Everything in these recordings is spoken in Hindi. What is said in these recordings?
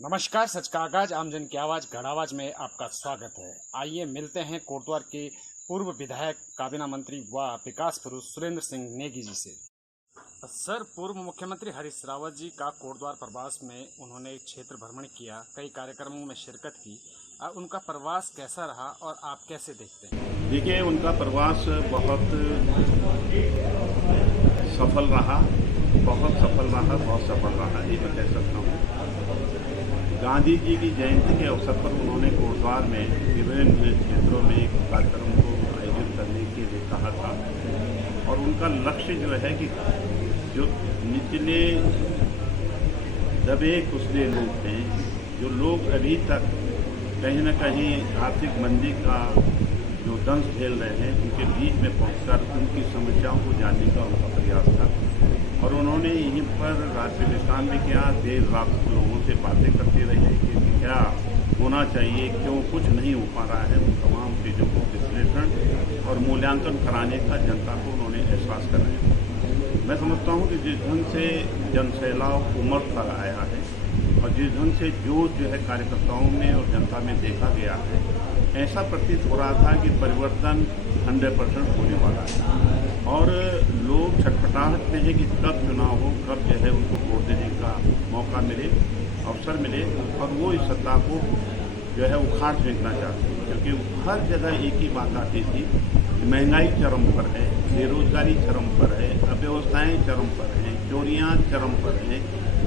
नमस्कार, सच का आगाज आमजन की आवाज गढ़ावाज में आपका स्वागत है। आइए मिलते हैं कोटद्वार के पूर्व विधायक काबीना मंत्री व विकास पुरुष सुरेंद्र सिंह नेगी जी से। सर, पूर्व मुख्यमंत्री हरीश रावत जी का कोटद्वार प्रवास में उन्होंने क्षेत्र भ्रमण किया, कई कार्यक्रमों में शिरकत की। उनका प्रवास कैसा रहा और आप कैसे देखते हैं? देखिए, उनका प्रवास बहुत सफल रहा, बहुत सफल रहा, ये मैं कह सकता हूँ। गांधी जी की जयंती के अवसर पर उन्होंने कोटद्वार में विभिन्न क्षेत्रों में एक कार्यक्रम को आयोजित करने के लिए कहा था और उनका लक्ष्य जो है कि जो निचले दबे कुचले लोग हैं, जो लोग अभी तक कहीं न कहीं आर्थिक मंदी का जो दंश झेल रहे हैं, उनके बीच में पहुंचकर उनकी समस्याओं को जानने का उनका प्रयास था। और उन्होंने यहीं पर राष्ट्रीय विस्तार में किया, देर रात लोगों से बातें करते रहे कि क्या होना चाहिए, क्यों कुछ नहीं हो पा रहा है। उन तमाम चीज़ों को विश्लेषण और मूल्यांकन कराने का जनता को उन्होंने एहसास कराया। मैं समझता हूँ कि जिस ढंग से जनसैलाब उमड़ कर आया है और जिस ढंग से जोश जो है कार्यकर्ताओं में और जनता में देखा गया है, ऐसा प्रतीत हो रहा था कि परिवर्तन 100% होने वाला है और लोग छटपटाहट में हैं कि कब चुनाव हो, कब जो है उनको वोट देने का मौका मिले, अवसर मिले और वो इस सत्ता को जो है उखाड़ फेंकना चाहते हैं। क्योंकि हर जगह एक ही बात आती थी, महंगाई चरम पर है, बेरोजगारी चरम पर है, अव्यवस्थाएं चरम पर हैं, चोरियां चरम पर हैं,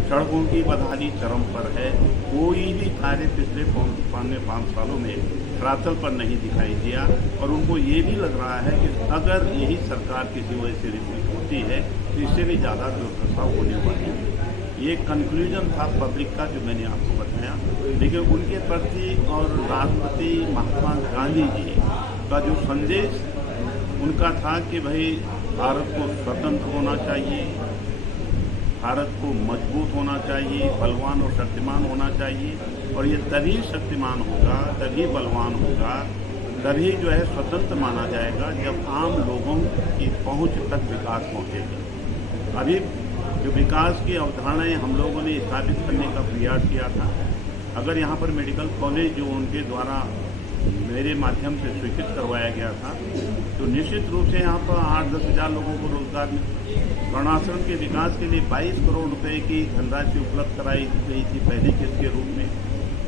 सड़कों की बदहाली चरम पर है। कोई भी कार्य पिछले 5 सालों में धरातल पर नहीं दिखाई दिया और उनको ये भी लग रहा है कि अगर यही सरकार किसी वजह से रिपीट होती है तो इससे भी ज़्यादा दुर्दशा होने वाली है। ये कंक्लूजन था पब्लिक का जो मैंने आपको बताया। लेकिन उनके प्रति और राष्ट्रपति महात्मा गांधी जी का जो संदेश उनका था कि भाई भारत को स्वतंत्र होना चाहिए, भारत को मजबूत होना चाहिए, बलवान और शक्तिमान होना चाहिए और ये तभी शक्तिमान होगा, तभी बलवान होगा, तभी जो है स्वतंत्र माना जाएगा जब आम लोगों की पहुंच तक विकास पहुंचेगा। अभी जो विकास की अवधारणाएं हम लोगों ने स्थापित करने का प्रयास किया था, अगर यहाँ पर मेडिकल कॉलेज जो उनके द्वारा मेरे माध्यम से स्वीकृत करवाया गया था तो निश्चित रूप से यहाँ पर 8-10 हज़ार लोगों को रोजगार मिला। वर्णाश्रम के विकास के लिए 22 करोड़ रुपए की धनराशि उपलब्ध कराई गई थी पहली किस्त के रूप में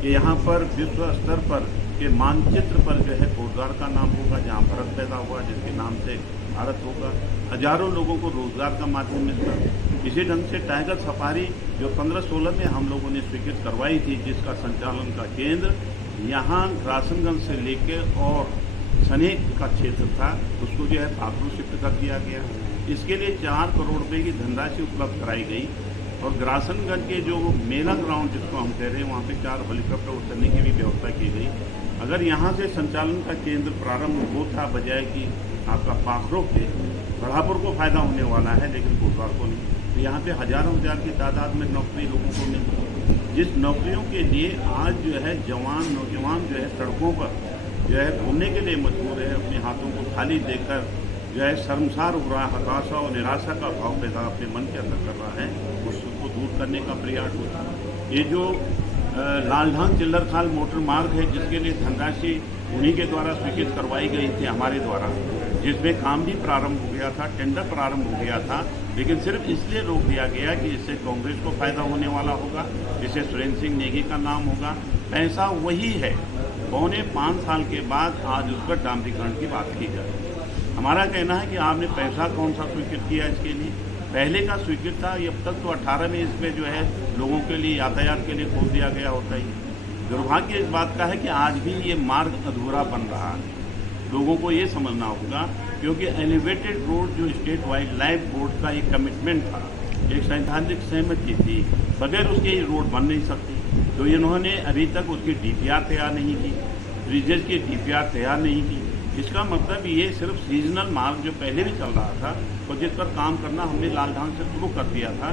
कि यहाँ पर विश्व स्तर पर के मानचित्र पर जो है कोटद्वार का नाम होगा, जहाँ भारत पैदा हुआ, जिसके नाम से भारत होगा। हजारों लोगों को रोजगार का माध्यम मिलता। इसी ढंग से टाइगर सफारी जो 15-16 में हम लोगों ने स्वीकृत करवाई थी, जिसका संचालन का केंद्र यहाँ राशनगंज से लेकर और सनेक का क्षेत्र था, उसको जो है पाखरू शिफ्ट कर दिया गया। इसके लिए 4 करोड़ रुपए की धनराशि उपलब्ध कराई गई और ग्रासनगंज के जो मेला ग्राउंड जिसको हम कह रहे हैं, वहाँ पे 4 हेलीकॉप्टर उतरने की भी व्यवस्था की गई। अगर यहाँ से संचालन का केंद्र प्रारंभ होता बजाय कि आपका पाखरू पे, बढ़ापुर को फायदा होने वाला है लेकिन कोटद्वार को नहीं, तो यहाँ पे हजारों हजार की तादाद में नौकरी लोगों को मिलती है। जिस नौकरियों के लिए आज जो है नौजवान जो है सड़कों पर जो है घूमने के लिए मजबूर है, अपने हाथों को खाली देकर जो है शर्मसार हो रहा है, हताशा और निराशा का भाव पैदा अपने मन के अंदर कर रहा है, उसको दूर करने का प्रयास होता है। ये जो लालढांग चिल्लरखाल मोटर मार्ग है, जिसके लिए धनराशि उन्हीं के द्वारा स्वीकृत करवाई गई थी हमारे द्वारा, जिसमें काम भी प्रारंभ हो गया था, टेंडर प्रारंभ हो गया था, लेकिन सिर्फ इसलिए रोक दिया गया कि इससे कांग्रेस को फायदा होने वाला होगा, इससे सुरेंद्र सिंह नेगी का नाम होगा। पैसा वही है, 5.25 साल के बाद आज उस पर डामरीकरण की बात की जाए। हमारा कहना है कि आपने पैसा कौन सा स्वीकृत किया इसके लिए, पहले का स्वीकृत था, अब तक तो 18 में इसमें जो है लोगों के लिए यातायात के लिए खोल दिया गया होता ही। दुर्भाग्य इस बात का है कि आज भी ये मार्ग अधूरा बन रहा है। लोगों को ये समझना होगा, क्योंकि एलिवेटेड रोड जो स्टेट वाइल्ड लाइफ बोर्ड का एक कमिटमेंट था, एक सैद्धांतिक सहमति थी, बगैर उसके ये रोड बन नहीं सकती। तो इन्होंने अभी तक उसकी DPR तैयार नहीं की, ब्रिजेज की DPR तैयार नहीं की। इसका मतलब ये सिर्फ सीजनल मार्ग जो पहले भी चल रहा था और जिस पर काम करना हमने लालढांग से शुरू कर दिया था,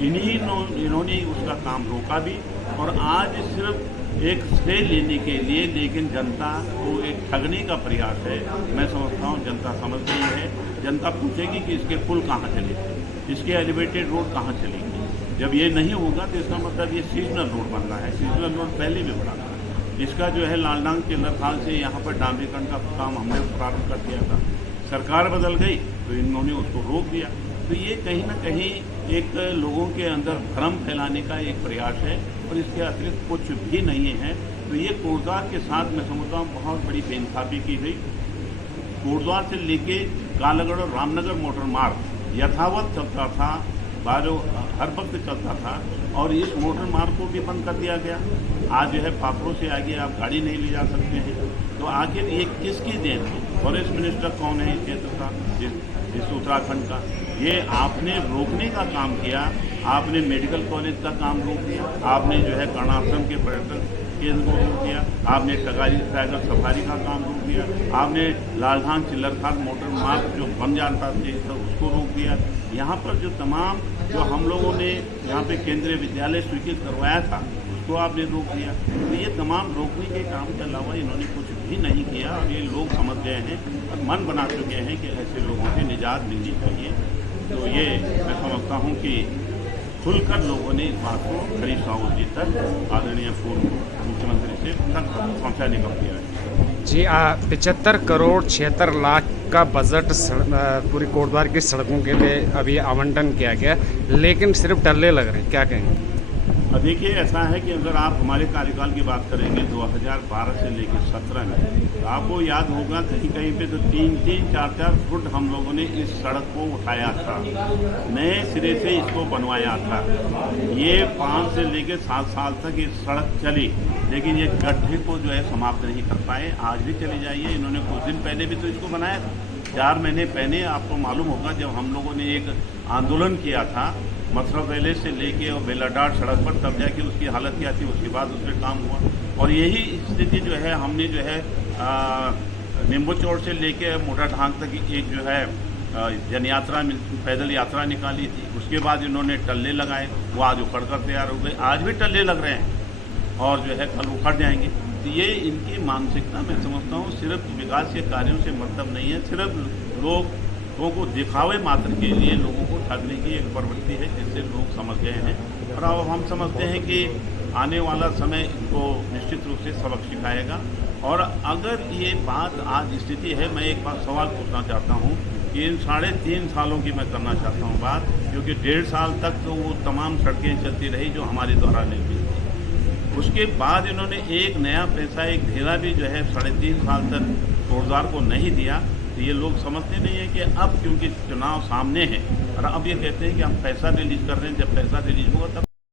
इन्होंने उसका काम रोका भी और आज सिर्फ एक श्रेय लेने के लिए, लेकिन जनता को एक ठगने का प्रयास है। मैं समझता हूँ जनता समझ गई है। जनता पूछेगी कि इसके पुल कहाँ चले थे, इसके एलिवेटेड रोड कहाँ चलेंगे। जब ये नहीं होगा तो इसका मतलब ये सीजनल रोड बन रहा है। सीजनल रोड पहले भी बना था। इसका जो है लालडांग के नरखाल से यहाँ पर डामरीकरण का काम हमने प्रारंभ कर दिया था। सरकार बदल गई तो इन्होंने उसको रोक दिया। तो ये कहीं ना कहीं एक लोगों के अंदर भ्रम फैलाने का एक प्रयास है और इसके अतिरिक्त कुछ भी नहीं है। तो ये कोटद्वार के साथ मैं समझता हूँ बहुत बड़ी बेइंसाफी की गई। कोटद्वार से लेके कालागढ़ और रामनगर मोटर मार्ग यथावत चलता था, हर वक्त चलता था और इस मोटर मार्ग को भी बंद कर दिया गया। आज जो है पापड़ों से आगे आप गाड़ी नहीं ले जा सकते हैं। तो आखिर ये किसकी देन है? फॉरेस्ट मिनिस्टर कौन है इस क्षेत्र का, इस उत्तराखंड का? ये आपने रोकने का काम किया। आपने मेडिकल कॉलेज का काम रोक दिया, आपने जो है कर्णाश्रम के पर्यटन केंद्र को रोक दिया, आपने टाइगर सफारी का काम रोक दिया, आपने लालधान चिल्लरखाल मोटर मार्ग जो बन जाता था उसको रोक दिया। यहाँ पर जो तमाम जो हम लोगों ने यहाँ पे केंद्रीय विद्यालय स्वीकृत करवाया था उसको आपने रोक दिया। तो ये तमाम रोकने के काम के अलावा इन्होंने कुछ भी नहीं किया और ये लोग समझ गए हैं और मन बना चुके हैं कि ऐसे लोगों से निजात मिलनी चाहिए। तो ये मैं समझता हूँ कि खुलकर लोगों ने इस बात को हरीश रावत जी तक, आदरणीय पूर्व मुख्यमंत्री से तक पहुँचाने का किया है। जी 75 करोड़ 76 लाख का बजट पूरी कोटद्वार की सड़कों के लिए अभी आवंटन किया गया, लेकिन सिर्फ टल्ले लग रहे हैं, क्या कहेंगे? देखिए ऐसा है कि अगर आप हमारे कार्यकाल की बात करेंगे 2012 से लेकर 17 में, तो आपको याद होगा कहीं कहीं पे तो 3-4 फुट हम लोगों ने इस सड़क को उठाया था, नए सिरे से इसको बनवाया था। ये 5 से लेकर 7 साल तक ये सड़क चली, लेकिन ये गड्ढे को जो है समाप्त नहीं कर पाए। आज भी चले जाइए, इन्होंने कुछ दिन पहले भी तो इसको बनाया था। 4 महीने पहले आपको मालूम होगा जब हम लोगों ने एक आंदोलन किया था मथुरा पहले से लेके और बेलाडार सड़क पर, तब जाके उसकी हालत क्या थी, उसके बाद उस पर काम हुआ। और यही स्थिति जो है हमने जो है नींबू चौड़ से लेके मोटा ढांग तक एक जो है जन यात्रा पैदल यात्रा निकाली थी। उसके बाद इन्होंने टल्ले लगाए, वो आज उखड़ कर तैयार हो गए। आज भी टल्ले लग रहे हैं और जो है कल उखड़ जाएंगे। तो ये इनकी मानसिकता मैं समझता हूँ सिर्फ विकास के कार्यों से मतलब नहीं है, सिर्फ लोगों को दिखावे मात्र के लिए लोगों को ठगने की एक प्रवृत्ति है, जिससे लोग समझ गए हैं। और अब हम समझते हैं कि आने वाला समय इनको निश्चित रूप से सबक सिखाएगा। और अगर ये बात आज स्थिति है, मैं एक बात सवाल पूछना चाहता हूँ कि इन 3.5 सालों की मैं करना चाहता हूँ बात, क्योंकि 1.5 साल तक तो वो तमाम सड़कें चलती रही जो हमारे द्वारा निर्मित थी। उसके बाद इन्होंने एक नया पैसा, एक ढेला भी जो है 3.5 साल तक कोटद्वार को नहीं दिया। तो ये लोग समझते नहीं है कि अब क्योंकि चुनाव सामने है और अब ये कहते हैं कि हम पैसा रिलीज कर रहे हैं, जब पैसा रिलीज होगा तब